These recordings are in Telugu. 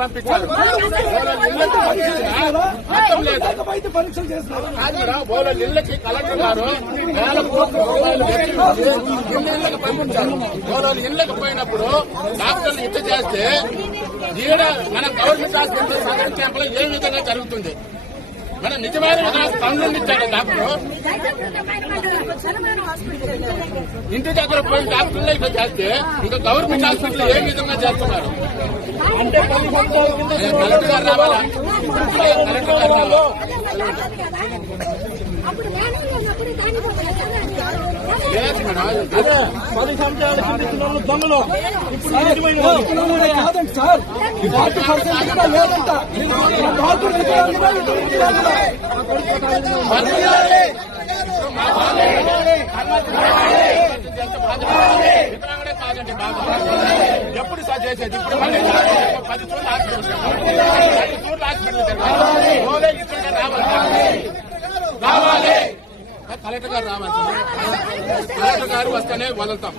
పంపించారు గారు వేల కోట్ల రూపాయలు పోయినప్పుడు డాక్టర్లు ఇచ్చ చేస్తే ఈడ మన గవర్నమెంట్ హాస్పిటల్ సదర్ క్యాంప్ లో ఏ విధంగా జరుగుతుంది మన నిజమైన పనులు ఇచ్చాడు డాక్టర్ ఇంటి దగ్గర పోయి డాక్టర్లు ఇక్కడ చేస్తే ఇంకా గవర్నమెంట్ హాస్పిటల్ ఏ విధంగా చేస్తున్నారు అంటే కలెక్టర్ గారు రావాలా కలెక్టర్ ఎప్పుడు సార్ చేసేది పది చోట్ల ఇక్కడ రావాలి రావాలి కలెక్టర్ గారు రావాలి కలెక్టర్ గారు వస్తేనే వదులుతాం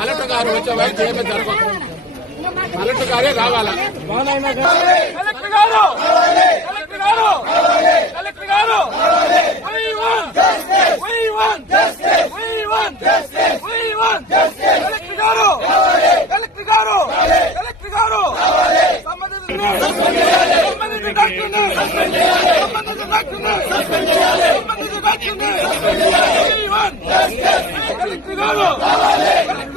కలెక్టర్ గారు వచ్చే వరకు ఏమీ జరగదు కలెక్టర్ గారే రావాలా కలెక్టర్ గారు కలెక్టర్ గారు కలెక్టర్ గారు సంబంధిత డాక్టర్ని సంబంధిత డాక్టర్ని